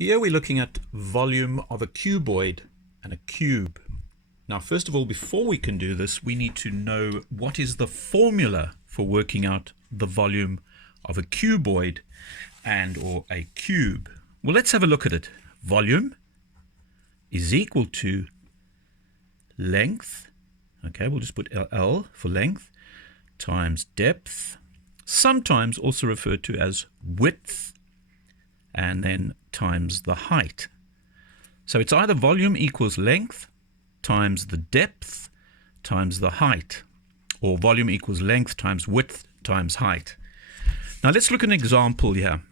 Here we're looking at volume of a cuboid and a cube. Now, first of all, before we can do this, we need to know what is the formula for working out the volume of a cuboid and or a cube. Well, let's have a look at it. Volume is equal to length, okay, we'll just put L for length, times depth, sometimes also referred to as width, and then times the height. So it's either volume equals length times the depth times the height, or volume equals length times width times height. Now let's look at an example here.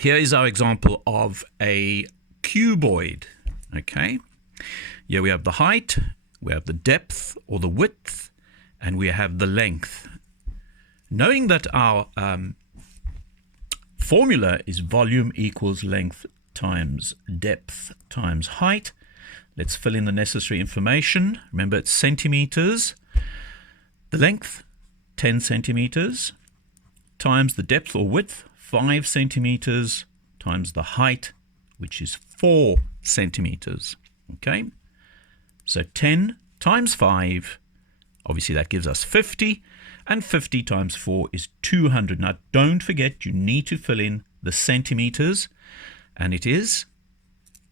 Here is our example of a cuboid. Okay, here we have the height, we have the depth or the width, and we have the length. Knowing that our formula is volume equals length times depth times height, let's fill in the necessary information. Remember, it's centimeters. The length, 10 centimeters, times the depth or width, 5 centimeters, times the height, which is 4 centimeters. Okay, so 10 times 5, obviously that gives us 50, and 50 times 4 is 200. Now don't forget, you need to fill in the centimeters, and it is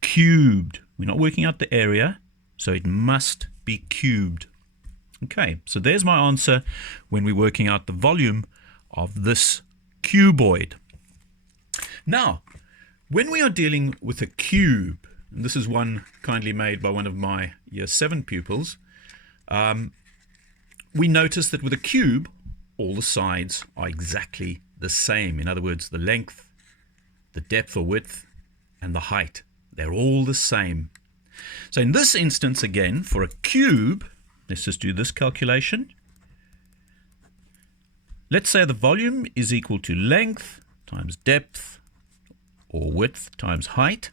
cubed. We're not working out the area, so it must be cubed. Okay, so there's my answer when we're working out the volume of this cuboid. Now, when we are dealing with a cube, and this is one kindly made by one of my year 7 pupils, we notice that with a cube, all the sides are exactly the same. In other words, the length, the depth or width, and the height, they're all the same. So in this instance, again, for a cube, let's just do this calculation. Let's say the volume is equal to length times depth or width times height.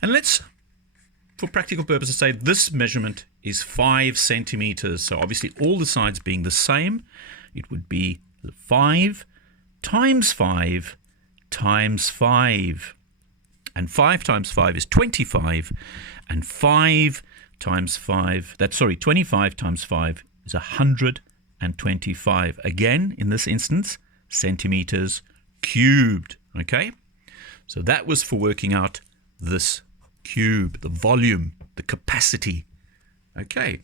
And let's, for practical purposes, say this measurement is 5 centimeters. So obviously all the sides being the same, it would be 5 times 5 times 5. And 5 times 5 is 25. And 5 times 5, 25 times 5 is 125. Again, in this instance, centimeters cubed. Okay? So that was for working out this cube, the volume, the capacity. Okay.